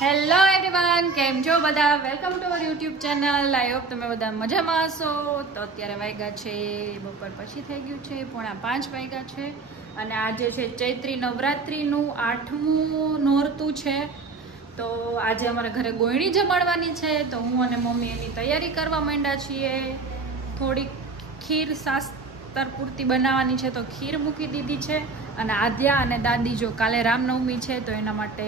Hello everyone, કેમ છો બધા? Welcome to our YouTube channel. I hope તમે બધા મજામાં હશો. તો અત્યારે વાગ્યા છે બપોર પછી થઈ ગયું છે, 4:45 વાગ્યા છે અને આજે છે ચૈત્રી નવરાત્રિનું 8મું નોરતું છે. તો આજે અમારા ઘરે ગોયણી જમાડવાની છે, તો હું અને મમ્મી એની તૈયારી કરવા માંડ્યા છીએ. થોડીક ખીર શાસ્ત્ર પૂરતી બનાવવાની છે, તો ખીર મૂકી દીધી છે. અને આદ્યા અને દાદી જો કાલે રામનવમી છે, તો એના માટે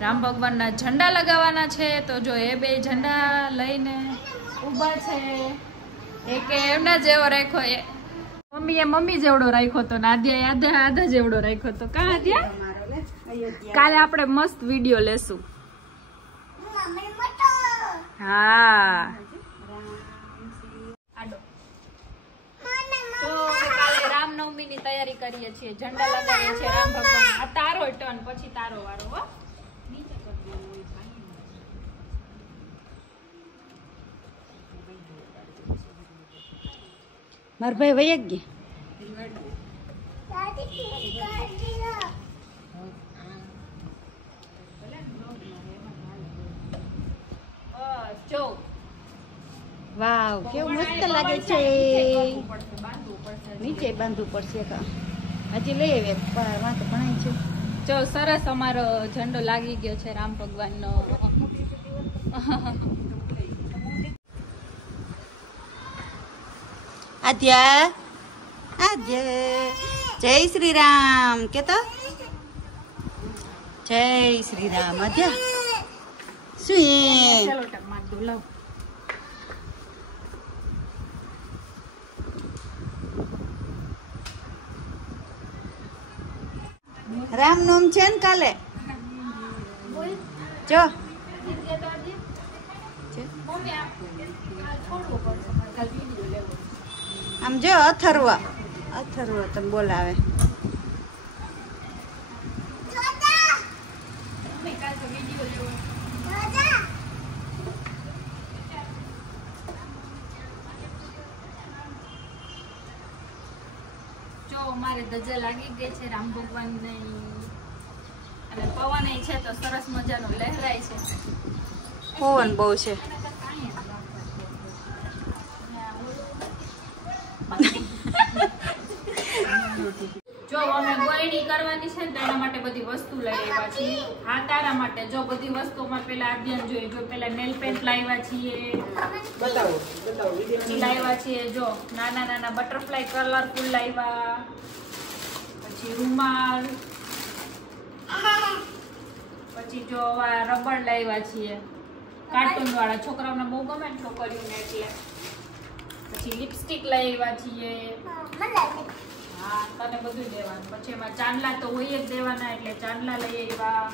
રામ ભગવાનના ઝંડા લગાવવાના છે. તો જો એ બે ઝંડા લઈને ઊભા છે. એક એમના જેવો રાખ્યો, એ મમ્મીએ મમ્મી જેવડો રાખ્યો તો, ને આદ્યાએ આધા જેવડો રાખ્યો તો. કાં આદ્યા? કાલે આપણે મસ્ત વિડીયો લેશું. હા, રામનવમી ની તૈયારી કરીએ છીએ, ઝંડા લગાવીએ છીએ રામ ભગવાન. આ તારો ટર્ન, પછી તારો વારો. હો, માર ભાઈ વૈયા ગયા. વાવ, કેવું મસ્ત લાગે છે. નીચે બાંધવું પડશે, હજી લઈ આવે વાંક ભણાય છે. જો સરસ અમારો ઝંડો લાગી ગયો છે રામ ભગવાનનો. આદ્યા, આદ્યા, જય શ્રી રામ કેતો. જય શ્રી રામ. આદ્યા શું ચાલો ટક માર દો, લાવ. રામનવમી છે ને કાલે? જો આમ જો અથર્વ તને બોલાવે. જો અમારે ધજા લાગી ગઈ છે રામ ભગવાનની, અને પવન છે તો સરસ મજાનો લહેરાય છે. પવન બહુ છે. જો અમે ગોયણી કરવાની છે, તો એના માટે બધી વસ્તુ લઈ આવ્યા છીએ. હા, તારા માટે જો બધી વસ્તુમાં પેલા આદ્યાન જોઈએ. જો પેલા નેલ પેન્ટ લાવ્યા છીએ, લાવ્યા છીએ. જો નાના નાના બટરફ્લાય કલરફુલ લાવ્યા, પછી રૂમાલ, પછી જો આ રબર લાવ્યા છીએ કાર્ટૂન વાળા, છોકરાઓને બહુ ગમે ને છોકરીઓને, એટલે. પછી લિપસ્ટિક લાવ્યા છીએ. હા, તને બધું લેવાનું. પછી એમાં ચાંદલા તો હોય જ દેવાના, એટલે ચાંદલા લઈ આવ્યા.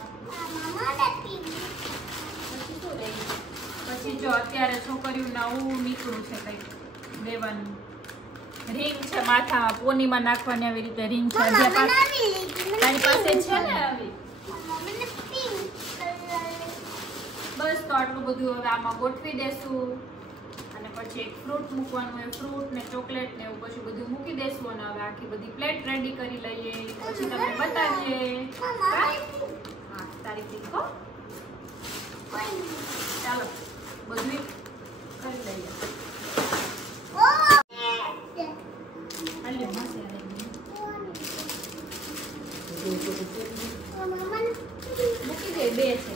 પછી જો અત્યારે છોકરીઓને આવું નીકળું છે કઈક દેવાનું. રીંગ છે માથામાં, પોનીમાં નાખવાની, આવી રીતે રીંગ છે. તારી પાસે છે ને આવી? બસ, તો આટલું બધું હવે આમાં ગોઠવી દેશું. અને પછી એક ફ્રૂટ મૂકવાનું હોય, ફ્રૂટ ને ચોકલેટ ને એવું પછી બધું મૂકી દેશું. અને હવે આખી બધી પ્લેટ રેડી કરી લઈએ, પછી તમને બતાવીએ. હા, તારી દીકો, ચાલો બધું કરી લઈએ. મૂકી દે, બે છે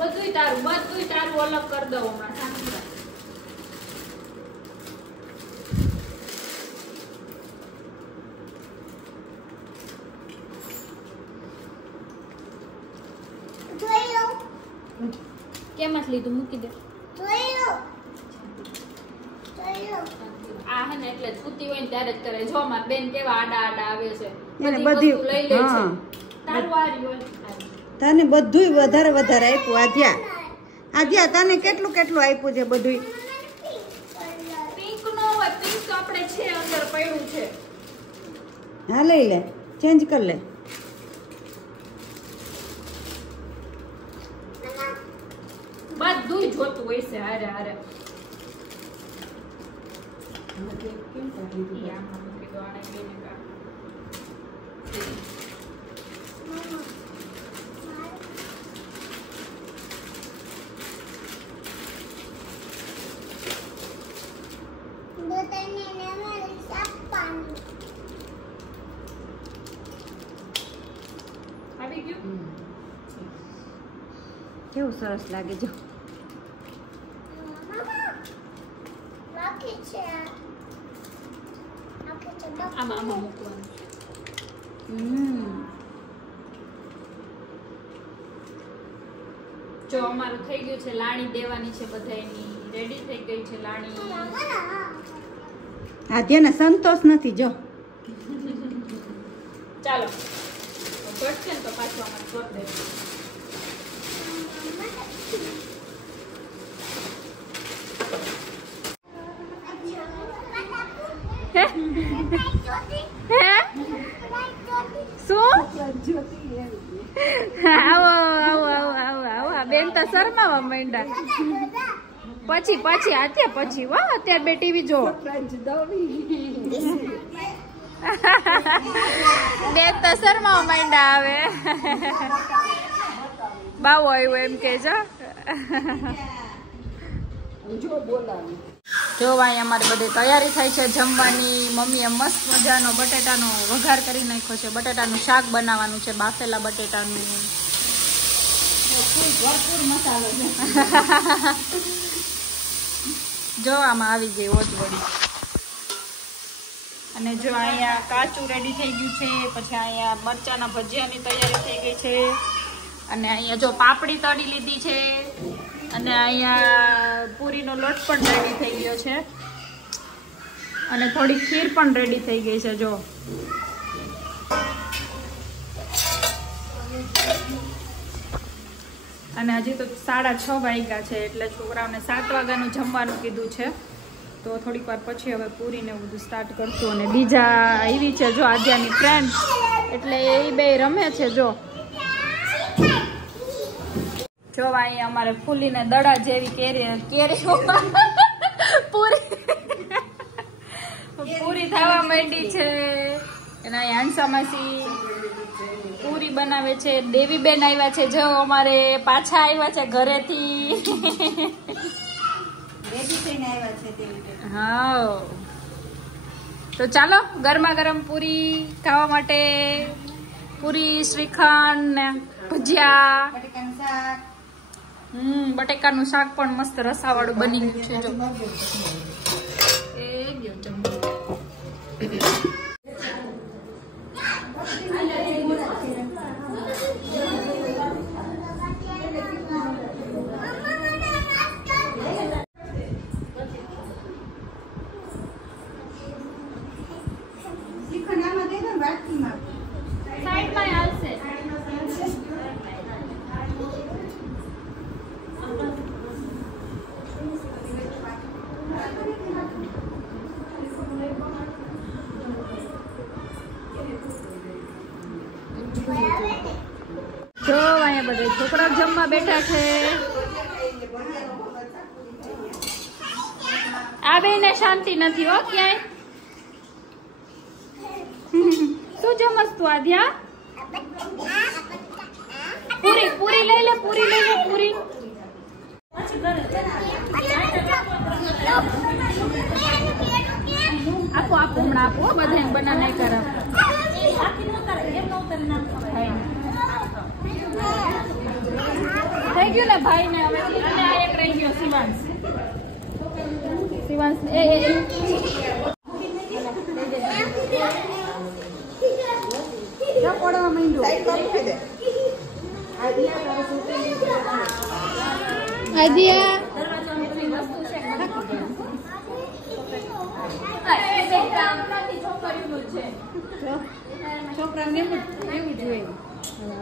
બધું તારું અલગ કરી દઉં હમણાં. શાંતિ રાખ. કેમ જ લીધું? મૂકી દે. આ હે ને એટલે છૂતી હોય ને ત્યારે જ કરે. જો માર બેન કેવા આડા આવે છે, બધી વસ્તુ લઈ લે છે. તારું આરી હોય. તને બધું વધારે આપ્યું. આદ્યા તને કેટલું આપ્યું છે બધું? પિંક નો હોય, પિંક તો આપણે છે અંદર પડ્યું છે. હા, લઈ લે, ચેન્જ કરી લે. બધું જોતું હોય છે. હારે હારે આમાં મૂકી દો. આને બેને કેવું સરસ લાગે જો. આમાં આમાં મૂકવાનું. જો અમારું થઈ ગયું છે, લાણી દેવાની છે બધાયની, રેડી થઈ ગઈ છે લાણી. આદ્યાને સંતોષ નથી જો. ચાલો ઘટશે ને તો પાછું અમારે કરી દે. આવો આવો આવો આવો આવો બેન તો શરમાવા માંડ્યા. પછી અત્યારે પછી વાહ અત્યારે બે ટીવી જો. બેન તો શરમાવા માંડ્યા આવે. બાવો આવ્યો એમ કે જો અહીંયા અમારે બધે તૈયારી થાય છે જમવાની. મમ્મીએ મસ્ત મજાનો બટેટાનો વઘાર કરી નાખ્યો છે. બટેટાનું શાક બનાવવાનું છે, બાફેલા બટેટાનું. ભરપૂર મસાલો છે. જો આમાં આવી ગઈ ઓજવડી. અને જો અહીંયા કાચું રેડી થઈ ગયું છે. પછી અહીંયા મરચાના ભજીયાની તૈયારી થઈ ગઈ છે. અને અહીંયા જો પાપડી તળી લીધી છે. અને અહીંયા પૂરીનો લોટ પણ રેડી થઈ ગયો છે. અને થોડી ખીર પણ રેડી થઈ ગઈ છે જો. અને હજી તો 6:30 વાગ્યા છે, એટલે છોકરાઓને 7 વાગ્યાનું જમવાનું કીધું છે. તો થોડીક વાર પછી હવે પૂરીને બધું સ્ટાર્ટ કરશું. અને બીજા આવી છે જો આદ્યાની ફ્રેન્ડ, એટલે એ બે રમે છે જો. જો અહીંયા અમારે ફૂલીને દડા જેવી કેરીઓ પૂરી થવા માંડી છે. એના હાંસા માસી પૂરી બનાવે છે. દેવી બેન આવ્યા છે જો અમારે, પાછા આવ્યા છે ઘરેથી. હા તો ચાલો ગરમા ગરમ પૂરી ખાવા માટે. પૂરી, શ્રીખંડ ને ભજીયા. બટેકાનું શાક પણ મસ્ત રસાવાળું બની ગયું છે જો. એ ગયો ચમચો. સાઈડમાં આવશે. જો અહીંયા બધા છોકરા જમવા બેઠા છે. આ બેને શાંતિ નથી હો ક્યાંય. શું જમસ તું આદ્યા? પૂરી લઈ લે, પૂરી લઈ લે, પૂરી. આપો હમણાં આપો બધાને બનાવ નહીં કર. થઈ ગયું ને ભાઈ ને. હવે આ એક રહી ગયો શિવાંશ. છોકરાને એવું જોઈએ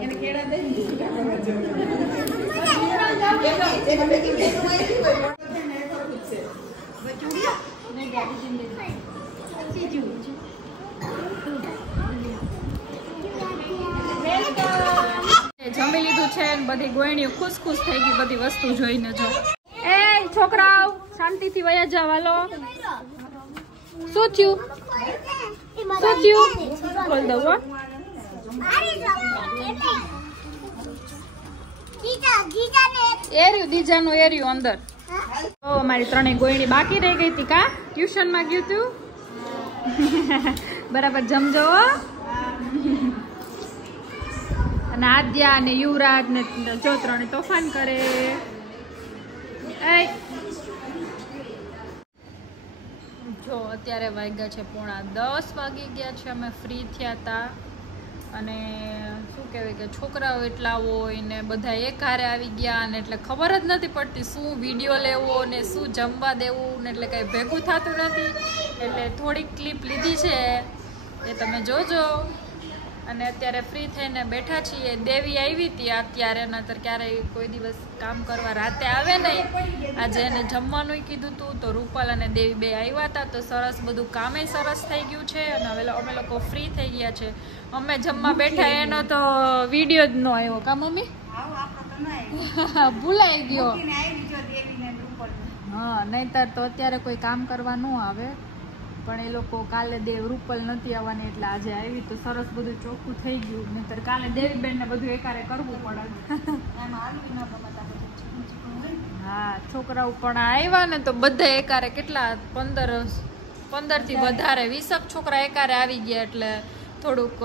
એને કેળા દઈ જમી લીધું છે. બધી ગોયણીઓ ખુશ ખુશ થઈ ગઈ બધી વસ્તુ જોઈને. જો એ છોકરાઓ શાંતિથી વયા જાવ. હાલો શું થયું? બોલ દઉં હો. એર્યું દીજાનું એર્યું અંદર. અમારી ત્રણેય ગોયણી બાકી રહી ગઈ હતી. કા ટ્યુશન માં ગયું તું? બરાબર જમજો. અને આદ્યા અને યુવરાજ ને જો ત્રણે તોફાન કરે. જો અત્યારે વાગ્યા છે 9:30 વાગી ગયા છે. અમે ફ્રી થયા હતા અને શું કહેવાય કે છોકરાઓ એટલા હોય ને બધા એક હારે આવી ગયા ને એટલે ખબર જ નથી પડતી શું વિડીયો લેવો ને શું જમવા દેવું ને એટલે કંઈ ભેગું થતું નથી. એટલે થોડીક ક્લિપ લીધી છે એ તમે જોજો. અને અત્યારે ફ્રી થઈને બેઠા છીએ. દેવી આવી હતી અત્યારે, નતર ક્યારેય કોઈ દિવસ કામ કરવા રાતે આવે નહીં. આજે એને જમવાનું કીધું હતું તો રૂપલ અને દેવી બે આવ્યા હતા તો સરસ બધું કામે સરસ થઈ ગયું છે. અને હવે અમે લોકો ફ્રી થઈ ગયા છે. અમે જમવા બેઠા એનો તો વિડીયો જ ન આવ્યો કા મમ્મી? ભૂલાઈ ગયો. હા, નહીતર તો અત્યારે કોઈ કામ કરવા ન આવે. પણ એ લોકો કાલે દેવ રૂપલ નથી આવવાની એટલે આજે આવી તો સરસ બધું ચોખ્ખું થઈ ગયું. નહીતર કાલે દેવી બેન ને બધું એકારે કરવું પડે. હા, છોકરાઓ પણ આવ્યા ને તો બધા એકારે કેટલા 15 થી વધારે 20 છોકરા એકારે આવી ગયા એટલે થોડુંક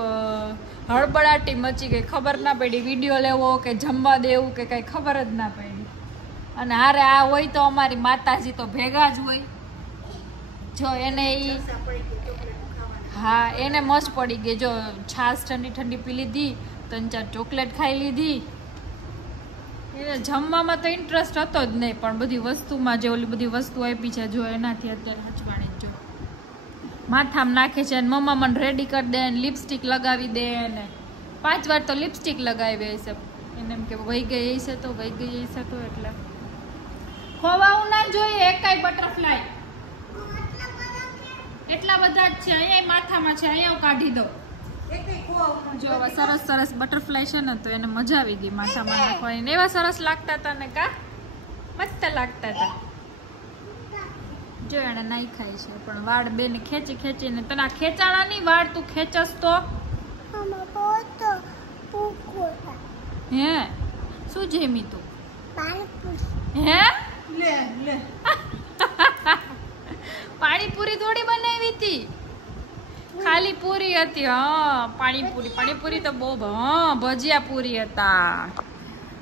હળબડાટી મચી ગઈ. ખબર ના પડી વિડીયો લેવો કે જમવા દેવું કે કઈ ખબર જ ના પડી. અને હારે આ હોય તો અમારી માતાજી તો ભેગા જ હોય. જો એને હા એને મસ્ત પડી ગઈ. જો છાશ ઠંડી ઠંડી પી લીધી, 3-4 ચોકલેટ ખાઈ લીધી. એને જમવામાં તો ઇન્ટરેસ્ટ હતો જ નહીં પણ બધી વસ્તુમાં જે ઓલી બધી વસ્તુ આપી છે જો એનાથી અત્યારે હચવાણી જો માથામાં નાખે છે. અને મમ્મા મને રેડી કરી દે ને લિપસ્ટિક લગાવી દે ને 5 વાર તો લિપસ્ટિક લગાવી હશે. એને એમ કે વહી ગઈ હશે તો વહી ગઈ હશે તો એટલે ખોવાવું ના જોઈએ. એકાઈ બટરફ્લાય એટલા બધા જ છે. અહીંયા માથામાં છે, અહીંયા કાઢી દો. જો આવા સરસ સરસ બટરફ્લાય છે ને તો એને મજા આવી ગઈ માથામાં નાખવાની. એવા સરસ લાગતા હતા ને કા મસ્ત લાગતા હતા. જો એને નાઈ ખાય છે પણ વાળ બેને ખેંચી ખેંચીને તને આ ખેંચાણા નહીં વાળ તું ખેંચસ તો હે શું જેમી તું હે લે પાણીપુરી થોડી બનાવી હતી, ખાલી પૂરી હતી. હા પાણીપુરી તો બહુ ભજીયા પૂરી હતા.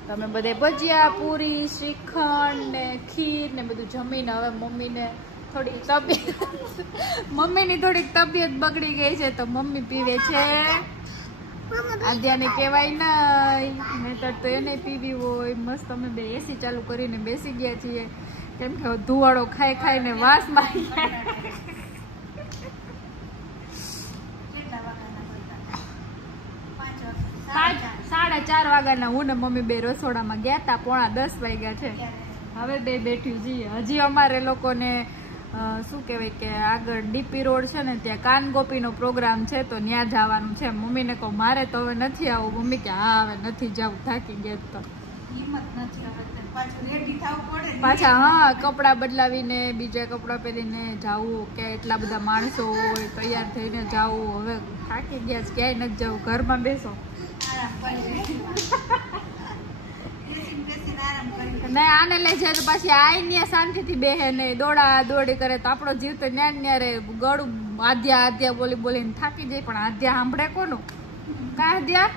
તમે બધે ભજીયા પૂરી શ્રીખંડ ને ખીર ને બધું જમીને હવે મમ્મીની થોડીક તબિયત બગડી ગઈ છે તો મમ્મી પીવે છે. આદ્યાને કહેવાય નહીં નહીતર તો એને પીવી હોય. મસ્ત અમે બે એસી ચાલુ કરીને બેસી ગયા છીએ કેમ કે ધુવાડો ખાઈ ખાઈને વાસ મારી. 4:30 વાગ્યાના હું ને મમ્મી બે રસોડામાં ગયા હતા. 9:30 વાગ્યા છે હવે બે બેઠ્યું છીએ. હજી અમારે લોકોને શું કહેવાય કે આગળ ડીપી રોડ છે ને ત્યાં કાનગોપીનો પ્રોગ્રામ છે તો ત્યાં જવાનું છે. મમ્મીને કહું મારે તો હવે નથી આવવું. મમ્મી કે હા હવે નથી જવું, થાકી ગયા તો પાછા હા કપડાં બદલાવીને બીજા કપડાં પહેરીને જવું કે એટલા બધા માણસો હોય તૈયાર થઈને જવું. હવે થાકી ગયા છે, ક્યાંય નથી જવું, ઘરમાં બેસો. નહીં આને લઈ જાય તો પાછી આઈ શાંતિથી બેહે નહીં, દોડા દોડી કરે તો આપણો જીવ તો ન્યા રે. ગળું આદ્યા બોલીને થાકી જાય પણ આદ્યા સાંભળે કોનું કા? આદ્યા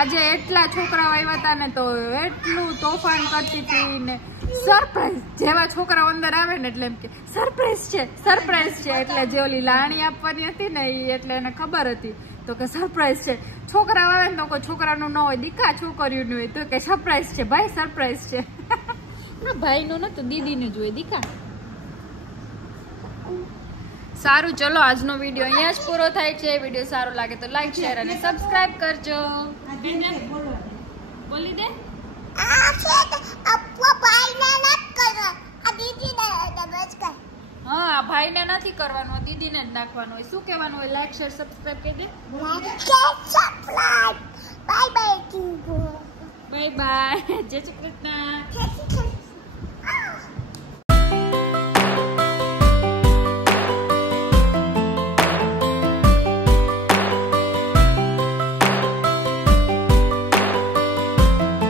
આજે એટલા છોકરાઓ આવ્યા હતા ને તો એટલું તોફાન કરતી હતી ને સરપ્રાઈઝ જેવા છોકરાઓ અંદર આવે ને એટલે એમ કે સરપ્રાઈઝ છે એટલે જે ઓલી લાણી આપવાની હતી ને એ એટલે એને ખબર હતી તો કે સરપ્રાઈઝ છે. છોકરાઓ આવે ને તો કોઈ છોકરાનું ન હોય, દીકા છોકરીઓનું હોય તો કે સરપ્રાઈઝ છે ભાઈ, સરપ્રાઈઝ છે. ના ભાઈનું ન તો દીદીને જ હોય દીકા. સારું ચલો આજનો વિડીયો અહીંયા જ પૂરો થાય છે. વિડીયો સારો લાગે તો લાઈક શેર અને સબસ્ક્રાઇબ કરજો. બોલી દે હા ભાઈને નથી કરવાનું, દીદીને જ નાખવાનું હોય. શું કહેવાનું હોય? લાઈક શેર સબસ્ક્રાઇબ કહી દે. Bye bye. જય શ્રી કૃષ્ણ.